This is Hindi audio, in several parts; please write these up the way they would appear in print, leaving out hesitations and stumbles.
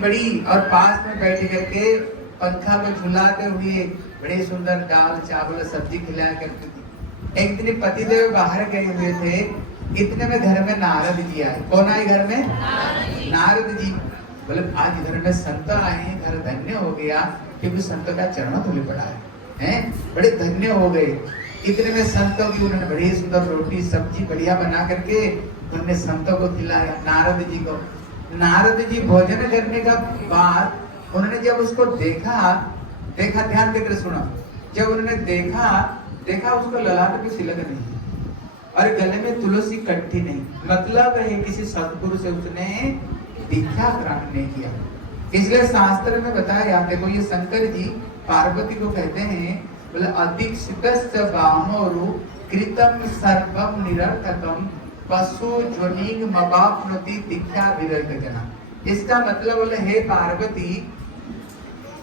बड़ी और पास में बैठ करके पंखा में झुलाते हुए बड़े सुंदर दाल चावल सब्जी खिलाया करती थी। एक दिन पतिदेव बाहर गए हुए थे, इतने में घर में नारद जी आए। कौन आए घर में? नारद जी। बोले आज घर में संत आए हैं, घर धन्य हो गया क्योंकि संत का चरण धूल पड़ा है, बड़े धन्य हो गए। इतने में संतों की उन्होंने बड़ी सुंदर रोटी सब्जी बढ़िया बना करके उन्होंने संतों को खिलाया, नारद जी को। नारद जी भोजन करने का बाद उन्होंने जब उसको देखा ध्यान देकर सुना, जब उन्होंने देखा उसको ललाट पे तिलक नहीं और गले में तुलसी कट्टी नहीं, मतलब है किसी सदगुरु से उसने दीक्षा ग्रहण नहीं किया। इसलिए शास्त्र में बताया, देखो ये शंकर जी पार्वती को कहते हैं, बोले अदीक्षितस्य बाहोरु कृतम सर्वम निरर्थकम पशु जोनिंग मवाप्नोति दीक्षा विरक्तना। इसका मतलब बोले हे पार्वती,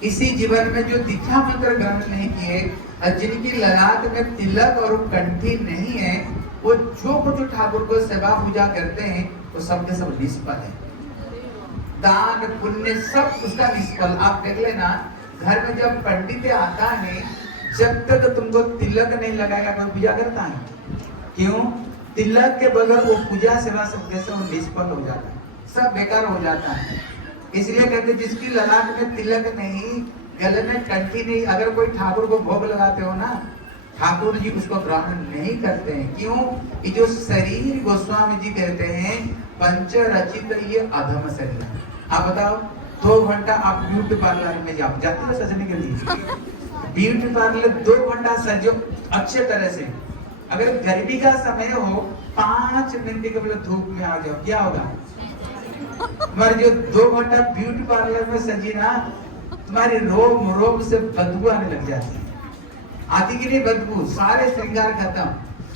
इसी जीवन में जो दीक्षा मंत्र ग्रहण नहीं किए और जिनकी ललाट में तिलक और कंठी नहीं है, वो जो कुछ ठाकुर को सेवा पूजा करते हैं वो सब के सब निष्फल है। दान पुण्य सब उसका निष्फल। आप देख लेना, घर में जब पंडित आता है, जब तक तुमको तिलक नहीं लगाएगा कोई पूजा करता है? क्यों? तिलक के बगैर वो पूजा सेवा सब जैसे वो निष्फल हो जाता है, सब बेकार हो जाता है। इसलिए कहते जिसकी ललाट में तिलक नहीं, गले में कंठी नहीं, अगर कोई ठाकुर को भोग लगाते हो ना, ठाकुर जी उसको ग्रहण नहीं करते हैं। क्यों? ये जो शरीर गोस्वामी जी कहते हैं पंच रचित ये अधम शरीर। आप बताओ, 2 घंटा आप ब्यूटी पार्लर में जाते हो सजने के लिए, ब्यूटी पार्लर 2 घंटा सजो अच्छे तरह से। अगर गर्मी का समय हो 5 मिनट के लिए धूप में आ जाओ, क्या होगा? तुम्हारे जो 2 घंटा ब्यूटी पार्लर में सजी ना, तुम्हारे रोम से बदबू आने लग जाती है। आती की नहीं बदबू, सारे श्रृंगार खत्म।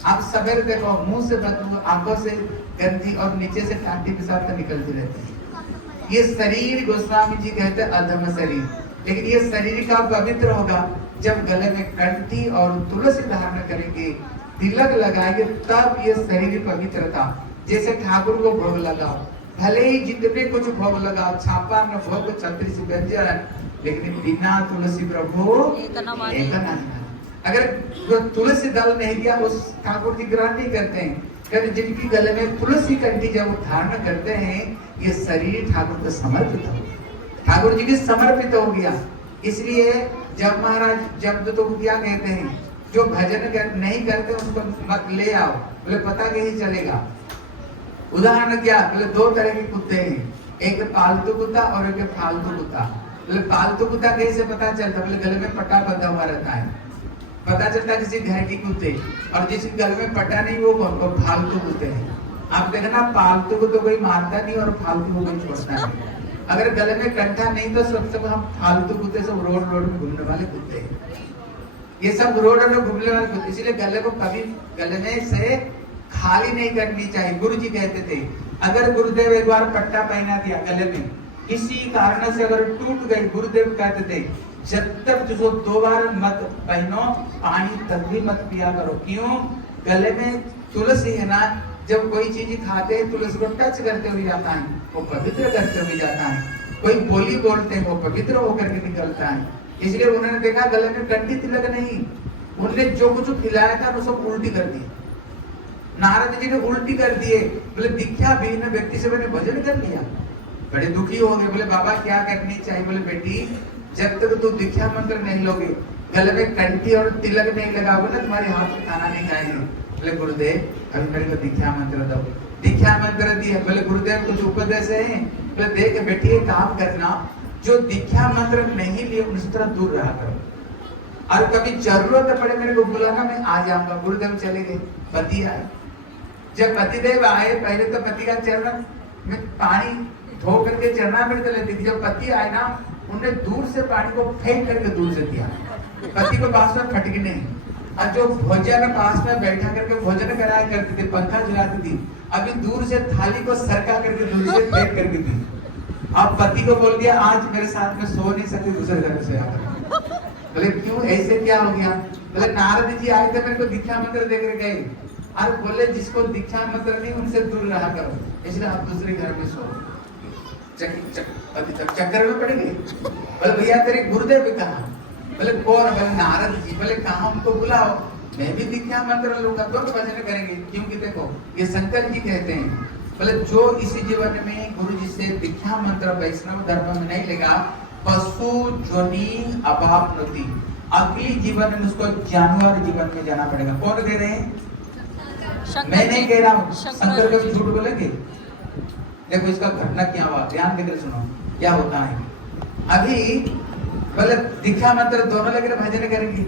आप सवेरे देखो मुंह से बदबू, आंखों से गंदी और नीचे से टाटी पेशाब तो निकलती रहती है। ये शरीर गोस्वामी जी कहते हैं अधम शरीर। लेकिन ये शरीर का पवित्र होगा जब गले में कंठी और तुलसी धारण करेंगे, तिलक लगाएंगे, तब ये शरीर पवित्रता। जैसे ठाकुर को भोग लगाओ, भले ही जितने कुछ भोग लगाओ, छापा न भोग 36 व्यंजन, लेकिन बिना तुलसी प्रभु एक न। अगर तुलसी दल नहीं दिया उस ठाकुर जी ग्रहण नहीं करते हैं। कहते जिनकी गले में तुलसी कंठी जब वो धारण करते हैं, ये शरीर ठाकुर को समर्पित हो, ठाकुर जी की समर्पित हो गया। इसलिए जब महाराज जब तो क्या कहते हैं, जो भजन नहीं करते उसको मत ले आओ, बोले पता नहीं चलेगा। उदाहरण क्या? बोले 2 तरह के कुत्ते हैं, एक पालतू कुत्ता और एक फालतू कुत्ता। बोले पालतू कुत्ता कैसे पता चलता? बोले गले में पट्टा बंधा हुआ रहता है, पता चलता किसी घर की कुत्ते। और जिस गले में पट्टा नहीं वो कौन? वो फालतू कुत्ते हैं। आप देखना, पालतू को तो कोई मारता नहीं और फालतू को कोई छोड़ता नहीं। अगर गले में कंठा नहीं तो सब हम फालतू कुत्ते सब रोड में घूमने वाले कुत्ते हैं। ये सब रोड में घूमने वाले कुत्ते। इसलिए गले को कभी गले में से खाली नहीं करनी चाहिए। गुरु जी कहते थे, अगर गुरुदेव एक बार पट्टा पहना दिया गले में, किसी कारण से अगर टूट गई, गुरुदेव कहते थे जब तक तुझको 2 बार मत पहनो, पानी तक भी मत पिया करो। क्यों? गले में तुलसी है ना, जब कोई चीज खाते हैं तुलसी को टच करते हुए जाता है, वो पवित्र करते हुए जाता है। कोई बोली बोलते हैं वो पवित्र होकर के निकलता है। इसलिए उन्होंने देखा गले में कंठी तिलक नहीं, उन्होंने जो कुछ खिलाया था वो सब उल्टी कर दी। नारद जी ने उल्टी कर दिए। बोले दीक्षा विहीन व्यक्ति से मैंने भजन कर लिया, बड़े दुखी हो गए। बोले बाबा क्या करनी चाहिए? बोले बेटी, जब तक तू दीक्षा मंत्र नहीं लोगे, गले में कंठी और तिलक नहीं लगाओगे ना, तुम्हारे हाथ में खाना नहीं खाएंगे। बोले गुरुदेव अभी मेरे को दीक्षा मंत्र दो। दीक्षा मंत्र दिए। बोले गुरुदेव कुछ उपदेश है? बोले देख बेटी एक काम करना, जो दीक्षा मंत्र नहीं लिए उनसे थोड़ा दूर रहा करो, और कभी जरूरत पड़े मेरे को बुलाना, मैं आ जाऊंगा। गुरुदेव चले गए, पति आए। जब पतिदेव आए, पहले तो पति का चरण में पानी धो करके चरणामृत लेती थी। जब पति आए ना, उन्होंने दूर से पानी को फेंक करके दूर से दिया। पति को पास में फटकी नहीं। और जो भोजन पास में बैठा करके भोजन कराया करती थी, पंखा झुलाती थी, अभी दूर से थाली को सरका करके दूर से फेंक करके दी। अब पति को बोल दिया आज मेरे साथ में सो नहीं सकती, दूसरे घर से आकर। बोले क्यों, ऐसे क्या हो गया? बोले नारद जी आए थे, मेरे को दीक्षा मंत्र देकर गए, और बोले जिसको दीक्षा मंत्र नहीं उनसे दूर रहा करो, इसलिए आप दूसरे घर में सो। चक्कर में पड़ गए। बोले भैया तेरे गुरुदेव कहाँ? बोले कौन? बोले नारद जी। बोले कहाँ? उनको बुलाओ, मैं भी दीक्षा मंत्र लूंगा, दोनों भजन करेंगे। क्योंकि देखो ये शंकर जी कहते हैं, बोले जो इसी जीवन में गुरु जी से दीक्षा मंत्र वैष्णव धर्म में नहीं लेगा, पशु जोनी अभाव नती, अगली जीवन में उसको जानवर जीवन में जाना पड़ेगा। कौन कह रहे हैं? मैं नहीं कह रहा हूँ, शंकर कभी झूठ बोलेंगे? देखो इसका घटना क्या हुआ, ध्यान देकर सुनो क्या होता है। अभी बोले दीक्षा मंत्र दोनों लेकर भजन करेंगे,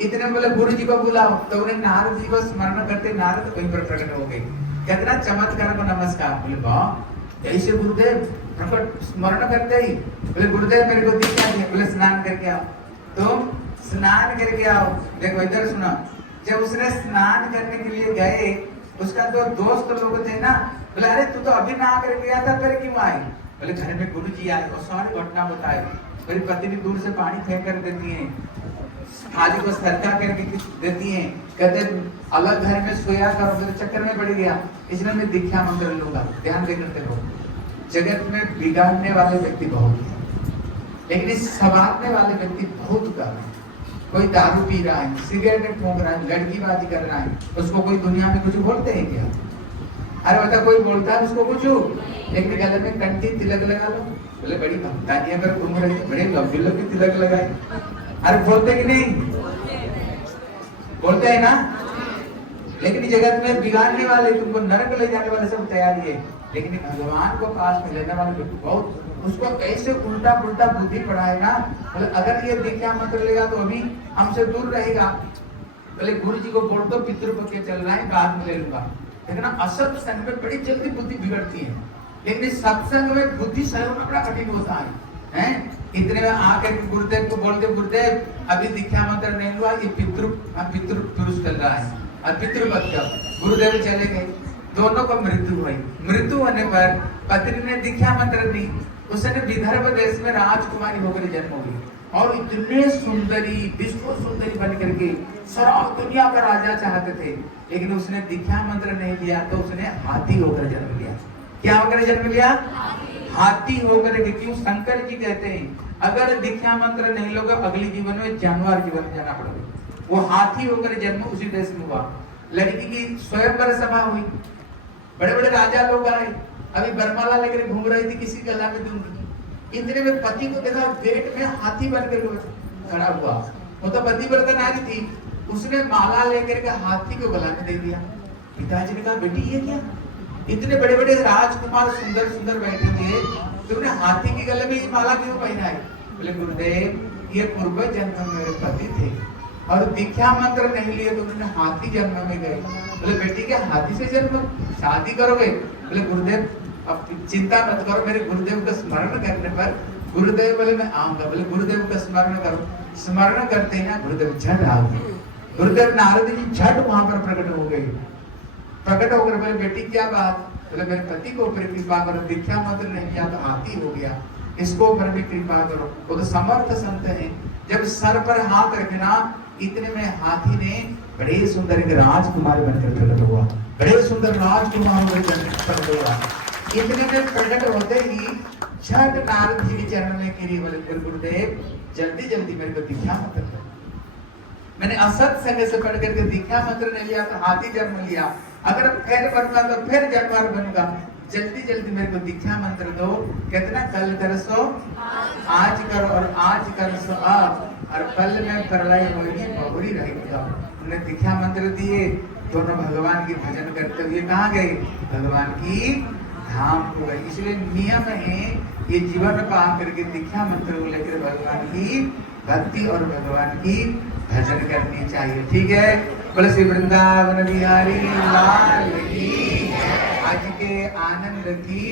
इतने बोले गुरु जी को बुलाओ, तो उन्हें नारद जी को स्मरण करते नारद वहीं पर प्रकट हो गए। कितना चमत्कार को नमस्कार। बोले वाह, ऐसे गुरुदेव प्रकट स्मरण करते ही बोले गुरुदेव मेरे को दीक्षा दिया। बोले स्नान करके आओ। तो स्नान करके आओ। देखो इधर सुना, जब उसने स्नान करने के लिए गए, उसका तो दोस्त लोग थे ना, बोले अरे तू तो अभी नहा कर गया था, फिर क्यों आई? बोले घर में गुरु जी आए और सारी घटना बताई। मेरी पत्नी दूर से पानी फेंक कर देती है, थाली को सरका करके देती है, कहते अलग घर में सोया करो। मेरे चक्कर में पड़ गया, इसलिए मैं दीक्षा मंत्र लूंगा। ध्यान देकर देखो, जगत में बिगाड़ने वाले व्यक्ति बहुत है, लेकिन इस संवारने वाले व्यक्ति बहुत कम है। कोई दारू पी रहा है, सिगरेट फूंक रहा है, लड़कीबाजी कर रहा है, उसको कोई दुनिया में कुछ बोलते हैं क्या? अरे बता, कोई बोलता है उसको कुछ? लेकिन गले में कंठी तिलक लगा लो, बोले बड़ी भक्तानी अगर घूम रही है, बड़े लंबे लंबे तिलक लगाए। अरे बोलते कि नहीं? बोलते हैं ना। लेकिन जगत में बिगाड़ने वाले, तुमको नरक ले जाने वाले सब तैयारी है, लेकिन भगवान को पास में लेने वाले बहुत, उसको कैसे उल्टा पुल्टा बुद्धि पढ़ाएगा। बोले अगर ये दीक्षा मंत्र लेगा तो अभी हमसे दूर रहेगा। बोले गुरु जी को बोल दो पितृपक्ष चल रहा है, बाद में ले लूंगा। लेकिन असत संग में बड़ी जल्दी बुद्धि बिगड़ती है, लेकिन इस सत्संग में बुद्धि सहन होना बड़ा कठिन होता है, हैं? इतने में आकर गुरुदेव को बोलते गुरुदेव अभी दीक्षा मंत्र नहीं हुआ, ये पितृ पुरुष चल रहा है और पितृपक्ष। गुरुदेव चले गए, दोनों को मृत्यु हुई। मृत्यु होने पर पत्नी ने दीक्षा मंत्र दी, उसने विदर्भ देश में राजकुमारी होकर जन्म हुई और इतने सुंदरी, विश्व सुंदरी बन करके सारा दुनिया का राजा चाहते थे, लेकिन उसने दीक्षा मंत्र नहीं लिया तो उसने हाथी होकर जन्म लिया। क्या होकर जन्म लिया? हाथी होकर के। क्यों? शंकर जी कहते हैं अगर दीक्षा मंत्र नहीं लोगे अगले जीवन में जानवर जीवन में जाना पड़ेगा। वो हाथी होकर जन्म उसी देश में हुआ। लड़की की स्वयंवर सभा हुई, बड़े बड़े राजा लोग आए, अभी बरमाला लेकर घूम रही थी, किसी गला में दूंगी। इतने में पति को देखा पेट में हाथी बनकर खड़ा हुआ, वो तो पति बरतन नारी थी, उसने माला लेकर के हाथी को गला में दे दिया। पिताजी ने कहा बेटी ये क्या? इतने बड़े बड़े राजकुमार सुंदर सुंदर बैठे थे, तुमने हाथी के गले में ये माला क्यों पहनाई? बोले गुरुदेव ये पूर्व जन्म में मेरे पति थे और दीक्षा मंत्र नहीं लिए तो उन्होंने हाथी जन्म में गए। बोले बेटी क्या हाथी से जन्म, शादी करोगे? बोले गुरुदेव अब चिंता मत करो, मेरे गुरुदेव का स्मरण करने पर गुरुदेव बोले मैं आऊंगा। बोले गुरुदेव का स्मरण करो। स्मरण करते हैं ना गुरुदेव झट आ गए। गुरुदेव नारद जी झट वहां पर प्रकट हो गए। प्रकट होकर बोले बेटी क्या बात? बोले मेरे पति को ऊपर कृपा करो, दीक्षा मंत्र नहीं किया तो हाथी हो गया, इसको ऊपर भी कृपा करो। वो तो समर्थ संत है। जब सर पर हाथ रखना, इतने में हाथी ने बड़े सुंदर एक राजकुमारी बनकर प्रकट हुआ, बड़े सुंदर राजकुमार बनकर प्रकट हुआ। इतने में प्रकट होते ही झट नारद जी के चरण में गिरी। बोले गुरुदेव जल्दी जल्दी मेरे को दीक्षा मंत्र दो। मैंने असत संग से पढ़ करके दीक्षा मंत्र नहीं लिया तो हाथी जन्म लिया, अगर फिर बनूंगा तो फिर जानवर बनूंगा, जल्दी जल्दी मेरे को दीक्षा मंत्र दो। कितना कल कर सो आज करो और आज कर सो अब, और कल में प्रलय होगी बहुरी रहेगा। उन्होंने दीक्षा मंत्र दिए, दोनों भगवान की भजन करते हुए कहाँ गए? भगवान की धाम को गए। इसलिए नियम है ये जीवन में पा करके दीक्षा मंत्र को लेकर भगवान की भक्ति और भगवान की भजन करनी चाहिए। ठीक है, बोले श्री वृंदावन बिहारी लाल की, आज के आनंद की।